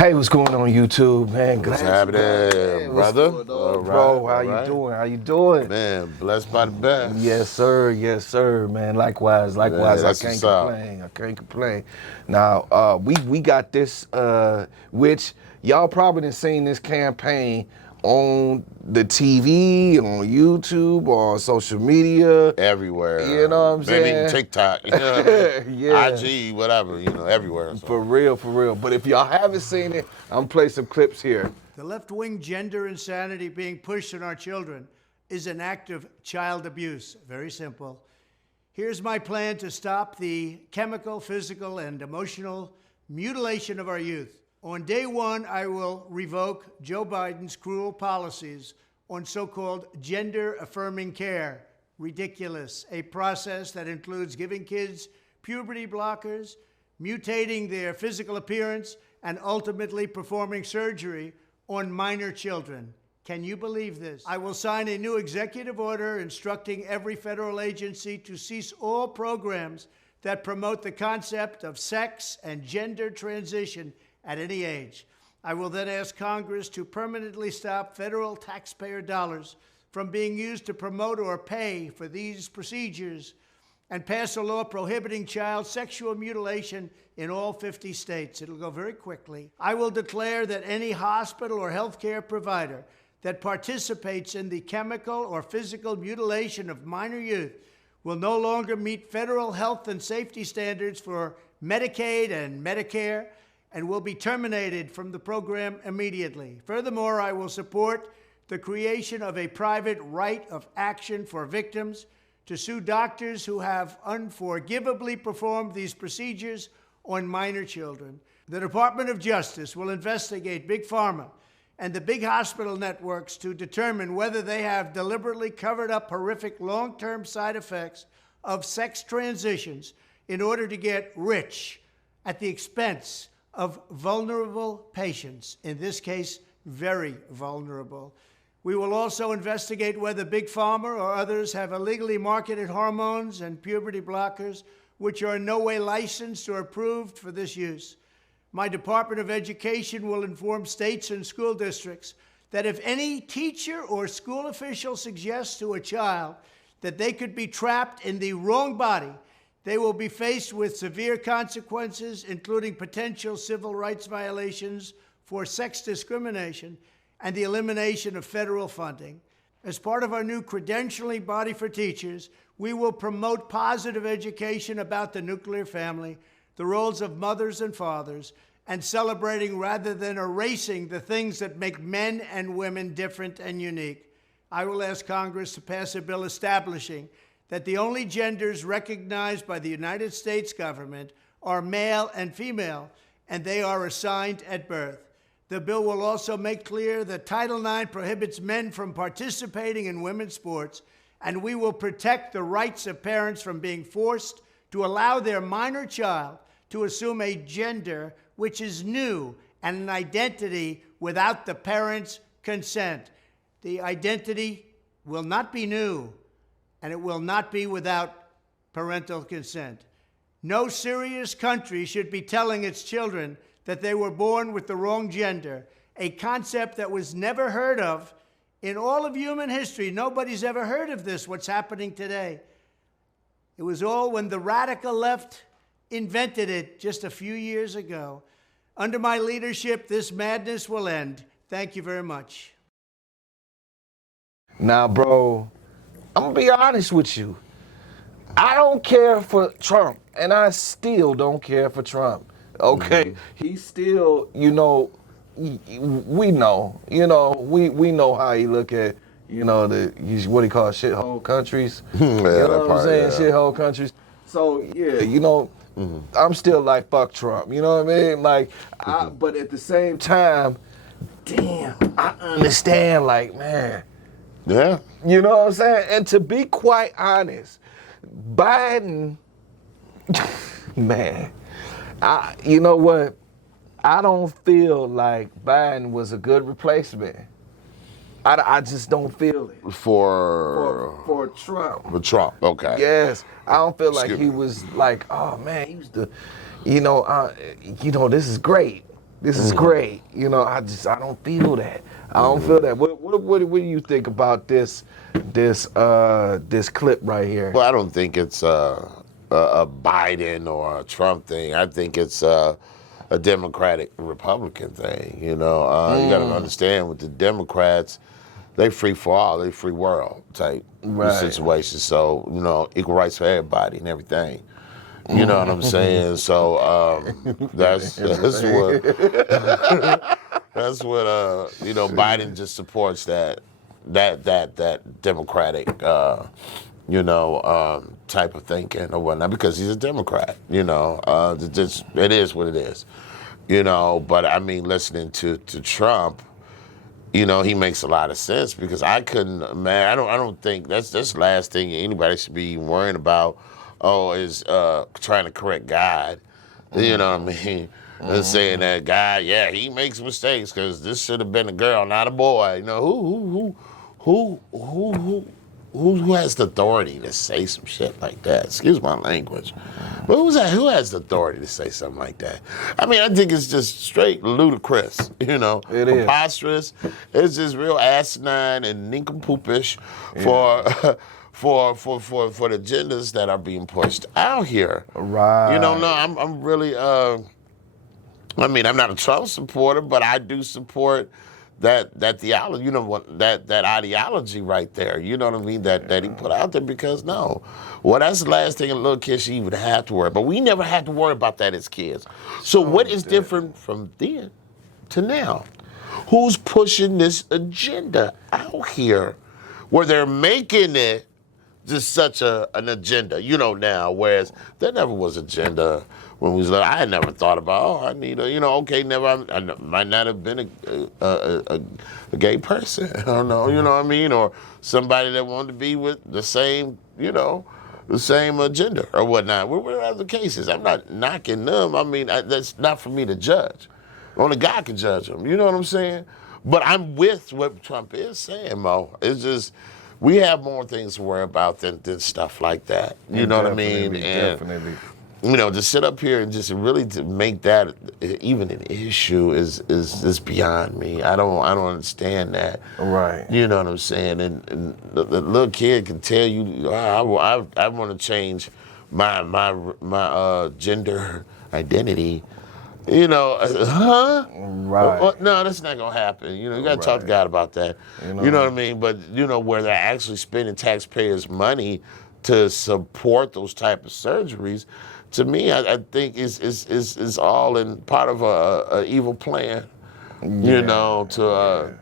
Hey, what's going on YouTube, man? What's happening, brother? Bro, how you doing? How you doing? Man, blessed by the best. Yes, sir, man. Likewise. Yeah, I that's can't what's up. complain. I can't complain. Now, we got this, which y'all probably done seen this campaign on the TV, on YouTube, on social media. Everywhere. You know what I'm saying? Maybe TikTok, you know what I mean? Yeah. IG, whatever, everywhere. So. For real. But if y'all haven't seen it, I'm gonna play some clips here. The left-wing gender insanity being pushed on our children is an act of child abuse. Very simple. Here's my plan to stop the chemical, physical, and emotional mutilation of our youth. On day one, I will revoke Joe Biden's cruel policies on so-called gender-affirming care. Ridiculous. A process that includes giving kids puberty blockers, mutating their physical appearance, and ultimately performing surgery on minor children. Can you believe this? I will sign a new executive order instructing every federal agency to cease all programs that promote the concept of sex and gender transition at any age. I will then ask Congress to permanently stop federal taxpayer dollars from being used to promote or pay for these procedures and pass a law prohibiting child sexual mutilation in all 50 states. It'll go very quickly. I will declare that any hospital or healthcare provider that participates in the chemical or physical mutilation of minor youth will no longer meet federal health and safety standards for Medicaid and Medicare and will be terminated from the program immediately. Furthermore, I will support the creation of a private right of action for victims to sue doctors who have unforgivably performed these procedures on minor children. The Department of Justice will investigate Big Pharma and the big hospital networks to determine whether they have deliberately covered up horrific long-term side effects of sex transitions in order to get rich at the expense of vulnerable patients, in this case, very vulnerable. We will also investigate whether Big Pharma or others have illegally marketed hormones and puberty blockers which are in no way licensed or approved for this use. My Department of Education will inform states and school districts that if any teacher or school official suggests to a child that they could be trapped in the wrong body, they will be faced with severe consequences, including potential civil rights violations for sex discrimination and the elimination of federal funding. As part of our new credentialing body for teachers, we will promote positive education about the nuclear family, the roles of mothers and fathers, and celebrating rather than erasing the things that make men and women different and unique. I will ask Congress to pass a bill establishing that the only genders recognized by the United States government are male and female, and they are assigned at birth. The bill will also make clear that Title IX prohibits men from participating in women's sports, and we will protect the rights of parents from being forced to allow their minor child to assume a gender which is new and an identity without the parents' consent. The identity will not be new, and it will not be without parental consent. No serious country should be telling its children that they were born with the wrong gender, a concept that was never heard of in all of human history. Nobody's ever heard of this, what's happening today. It was all when the radical left invented it just a few years ago. Under my leadership, this madness will end. Thank you very much. Now, bro, I'm gonna be honest with you. I don't care for Trump, and I still don't care for Trump. Okay, He's still, we know, we know how he look at, what he calls shithole countries. Yeah, you know what I'm saying? Shithole countries. So yeah, I'm still like fuck Trump. You know what I mean? Like, but at the same time, damn, I understand. Like, man. Yeah. You know what I'm saying? And to be quite honest, Biden, man, you know what? I don't feel like Biden was a good replacement. I just don't feel it. For Trump. For Trump, okay. Yes. I don't feel like he was like, oh man, he was the, this is great. This is great. You know, I don't feel that. I don't feel that. What do you think about this clip right here? Well, I don't think it's a Biden or a Trump thing. I think it's a Democratic Republican thing. You know, you got to understand with the Democrats, they free for all, they free world type situation. So you know, equal rights for everybody and everything. You know what I'm saying? So that's what you know. Biden just supports that Democratic type of thinking or whatnot because he's a Democrat. You know, it is what it is. You know, but I mean, listening to Trump, you know, he makes a lot of sense because I don't think that's the last thing anybody should be worrying about. Is trying to correct God. You know what I mean? And saying that God, yeah, he makes mistakes because this should have been a girl, not a boy. You know, who has the authority to say some shit like that? Excuse my language. But who has the authority to say something like that? I mean, I think it's just straight ludicrous, you know. It is. Preposterous. It's just real asinine and nincompoopish for the agendas that are being pushed out here. Right. You know, no, I'm really I mean, I'm not a Trump supporter, but I do support that theology, you know, what that ideology right there. You know what I mean? That he put out there because that's the last thing a little kid should even have to worry about. But we never had to worry about that as kids. So what is different from then to now? Who's pushing this agenda out here where they're making it just such an agenda, you know, now, whereas there never was agenda when we was little. I had never thought about, I need a, you know, okay, I might not have been a gay person. I don't know, you know what I mean? Or somebody that wanted to be with the same, you know, the same gender or whatnot. Whatever the cases. I'm not knocking them. I mean, that's not for me to judge. Only God can judge them. You know what I'm saying? But I'm with what Trump is saying, Mo. It's just, we have more things to worry about than stuff like that. You know what I mean? And, Definitely. you know, to sit up here and just really to make that even an issue is beyond me. I don't understand that. Right. You know what I'm saying? And the little kid can tell you, I want to change my gender identity. You know, Right. No, that's not gonna happen. You know, you gotta talk to God about that. You know what I mean? But you know, where they're actually spending taxpayers' money to support those type of surgeries, to me, I think is all in part of a evil plan. You know, to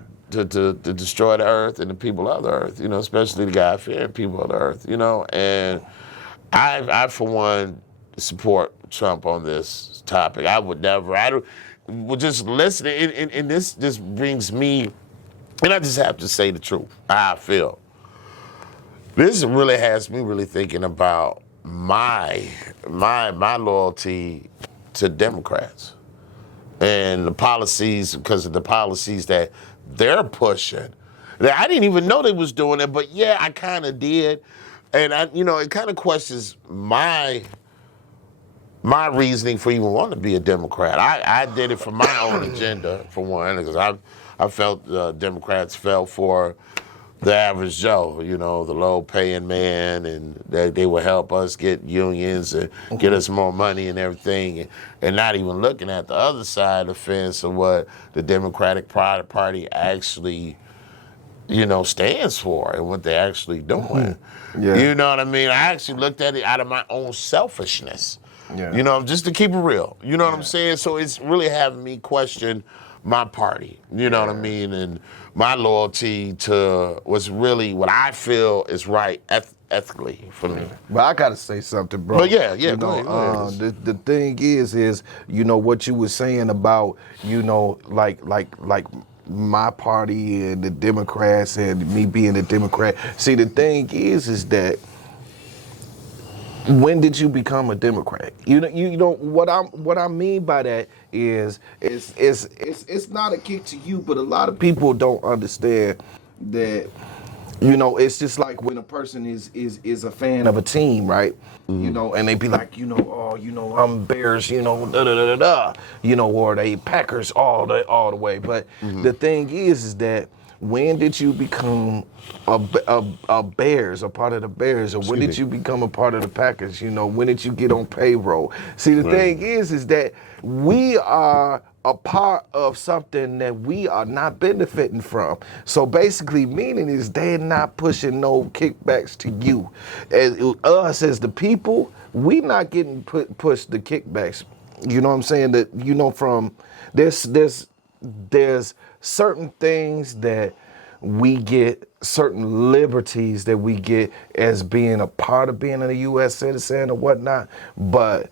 destroy the earth and the people of the earth. You know, especially the God-fearing people of the earth. You know, and I for one support Trump on this topic. I would never. Well, just listening, and this just brings me, and I just have to say the truth. How I feel. This really has me really thinking about my loyalty to Democrats and the policies, because of the policies that they're pushing. I didn't even know they was doing it, but yeah, I kind of did, and it kind of questions my reasoning for even wanting to be a Democrat. I did it for my own agenda, for one, because I felt Democrats fell for the average Joe, you know, the low-paying man, and they would help us get unions and get us more money and everything, and not even looking at the other side of the fence of what the Democratic Party actually, you know, stands for and what they're actually doing. Yeah. You know what I mean? I actually looked at it out of my own selfishness. Yeah. You know, just to keep it real. You know what I'm saying? So it's really having me question my party. You know what I mean? And my loyalty to what's really what I feel is right ethically for me. But I gotta say something, bro. But yeah, you go know, ahead. the thing is, you know, what you were saying about, you know, like my party and the Democrats and me being a Democrat. See, the thing is that when did you become a Democrat? You know what I mean by that is it's not a kick to you, but a lot of people don't understand that You know, it's just like when a person is a fan of a team, right? You know, and they be like, you know, oh, you know, I'm Bears, you know, da da da da da, you know, or they Packers all the way. But the thing is that when did you become a Bears, a part of the Bears, or when did you become a part of the Packers? You know, when did you get on payroll? See, the thing is that we are a part of something that we are not benefiting from. So basically, meaning is they're not pushing no kickbacks to you. As us as the people, we not getting pushed the kickbacks. You know what I'm saying? That, you know, from there's certain things that we get, certain liberties that we get as being a part of being a U.S. citizen or whatnot, but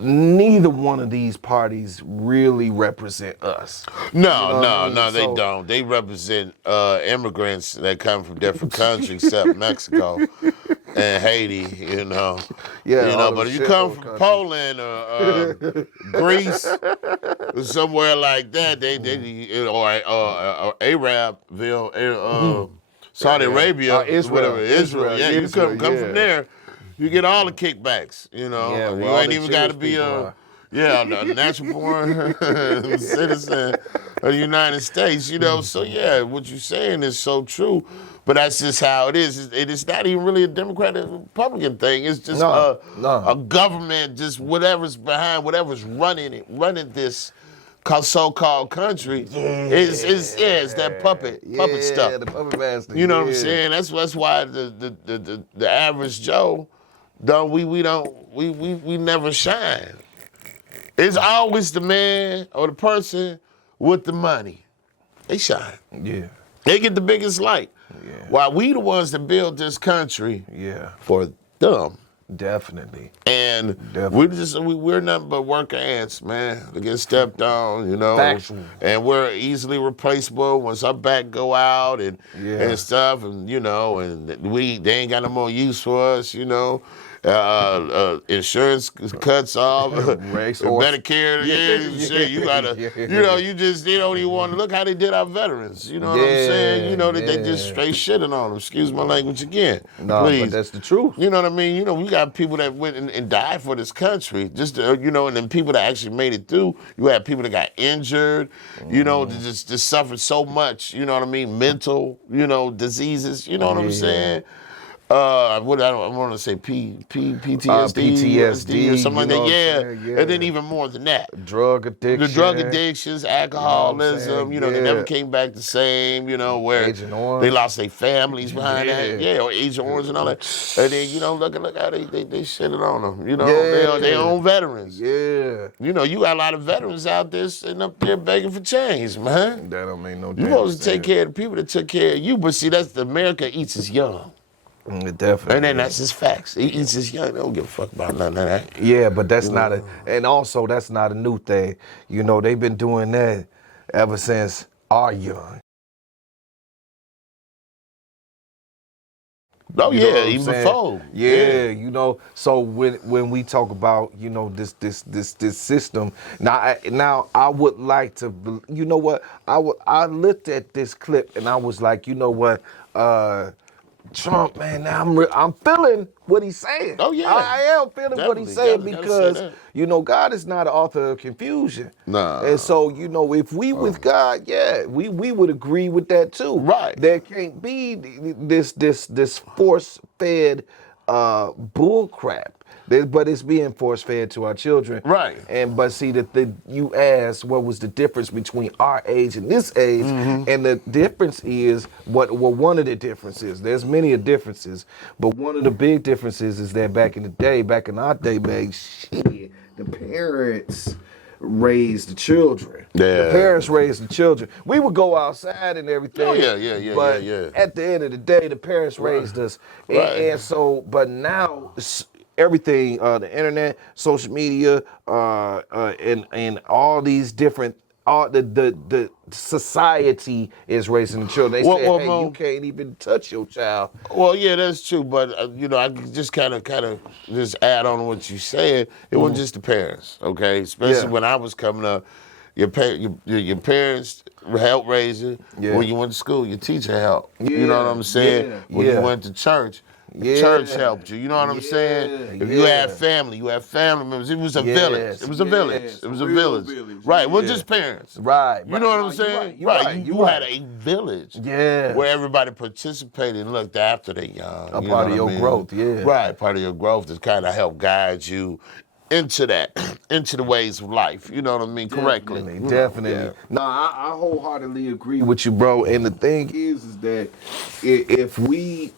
neither one of these parties really represent us. No, they don't. They represent immigrants that come from different countries, except Mexico and Haiti. You know, Yeah, all But them if you come shithole from countries. Poland or Greece or somewhere like that, they or Arabville, Saudi Arabia, Israel, whatever, Israel. Yeah, you come yeah. from there, you get all the kickbacks. You know, Yeah, you where all ain't the even got to Jewish be people a are. natural born citizen of the United States. You know, so yeah, what you're saying is so true. But that's just how it is. It's not even really a Democratic Republican thing. It's just No. a government, just whatever's behind, whatever's running this so-called country. It's that puppet stuff. Yeah, the puppet master. You know what I'm yeah. saying? That's why the average Joe we never shine. It's always the man or the person with the money. They shine. Yeah, They get the biggest light. Yeah. While we the ones that build this country yeah, for them. definitely. And Definitely. we're nothing but worker ants, man. They get stepped on, you know. Factual. And we're easily replaceable once our back go out and stuff, and you know, and they ain't got no more use for us, you know. Insurance cuts off, Medicare, shit. You gotta, you know, they don't even want to look how they did our veterans. You know what I'm saying? You know that they just straight shitting on them. Excuse my language again. No, please. but that's the truth. You know what I mean? You know, we got people that went and died for this country. Just you know, and then people that actually made it through. You had people that got injured. You know, that just suffered so much. You know what I mean? Mental, you know, diseases. You know what I'm saying? I want to say PTSD PTSD or something like that. Yeah. And then even more than that. Drug addiction. The drug addictions, alcoholism, you know, they never came back the same, you know, where Agent Orange. they lost their families behind that. Yeah, or Agent Orange and all that. And then, you know, look how they shitted on them. You know, they own veterans. Yeah. You know, you got a lot of veterans out there sitting up there begging for change, man. That don't make no You supposed to take care of the people that took care of you, but see, that's America eats us young. Definitely. And then that's just facts. He eats his young. They don't give a fuck about none of that. Yeah, but that's not and also that's not a new thing. You know, they've been doing that ever since our young. Oh You know what yeah, I'm even saying? before. Yeah, you know. So when we talk about, you know, this system, now I would like to, you know what? I looked at this clip and I was like, you know what? Trump, man, I'm feeling what he's saying. Oh, yeah. I am feeling what he's saying Definitely, gotta because, say that. you know, God is not the author of confusion. Nah. And so, you know, if we with God, yeah, we would agree with that too. Right. There can't be this force-fed bull crap. But it's being force-fed to our children. Right. But see, you asked what was the difference between our age and this age, and the difference is one of the differences. There's many differences, but one of the big differences is that back in our day, man, shit, the parents raised the children. Yeah. The parents raised the children. We would go outside and everything. Oh, yeah. But at the end of the day, the parents raised us. Right. And so, but now everything, the internet, social media, and all these different, the society is raising the children. They say, hey, Mo, you can't even touch your child. Well, yeah, that's true. But you know, I just kind of just add on what you said. It wasn't just the parents, okay? Especially when I was coming up. your parents helped raise you. Yeah. When you went to school, your teacher helped. You know what I'm saying? Yeah, When yeah. you went to church, the Yeah. church helped you. You know what I'm saying? If you had family, you had family members. It was a village. It was a village. Yes, It was a real village. Right. It wasn't yeah. just parents. Right. You know what I'm No, saying? you're right. You had a village. Yes. Where everybody participated and looked after the young. A you part know of what I your mean? growth, yeah. Right, part of your growth to kind of help guide you into that, into the ways of life. You know what I mean? Correctly. Definitely. Yeah. No, I wholeheartedly agree with you, bro. And the thing is that if we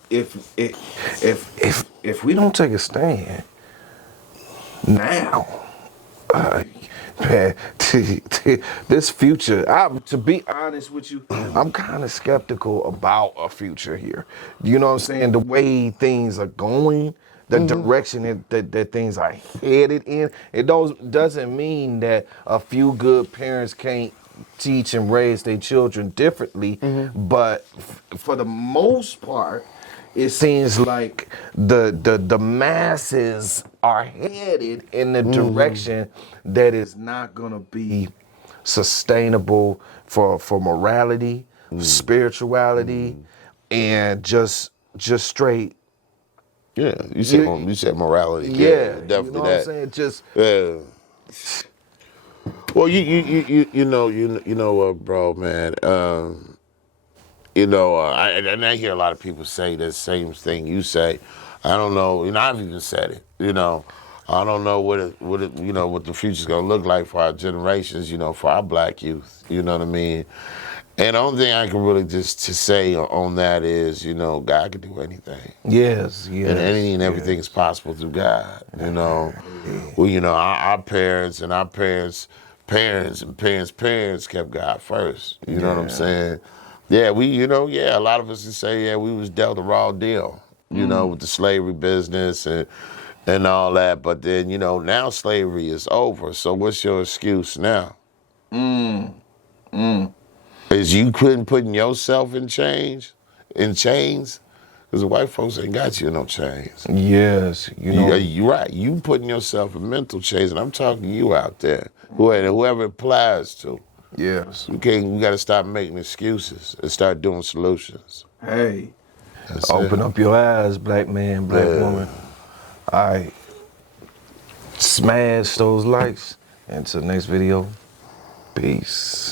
don't take a stand now, man, this future, to be honest with you, I'm kind of skeptical about a future here. You know what I'm saying? The way things are going, the direction that things are headed in, it doesn't mean that a few good parents can't teach and raise their children differently, but for the most part, it seems like the masses are headed in the direction that is not gonna be sustainable for morality, spirituality, and just straight. Yeah, you said morality. Yeah, definitely you know that. what I'm saying? Just Yeah. Well, you know, bro, man. I hear a lot of people say the same thing you say. I don't know. I've even said it. I don't know what the future's gonna look like for our generations. For our black youth. You know what I mean? And the only thing I can really just to say on that is, God can do anything. yes, And anything and everything is possible through God. Well, our parents and our parents' parents and parents' kept God first. You know what I'm saying? Yeah, a lot of us can say, we was dealt a raw deal, with the slavery business and all that. But then, now slavery is over. So what's your excuse now? Is you couldn't putting yourself in chains? Because the white folks ain't got you in no chains. yes, You're right. You putting yourself in mental chains, and I'm talking to you out there, whoever it applies to. yes. We got to stop making excuses and start doing solutions. Hey, That's open it. up your eyes, black man, black woman. All right, smash those likes. Until next video, peace.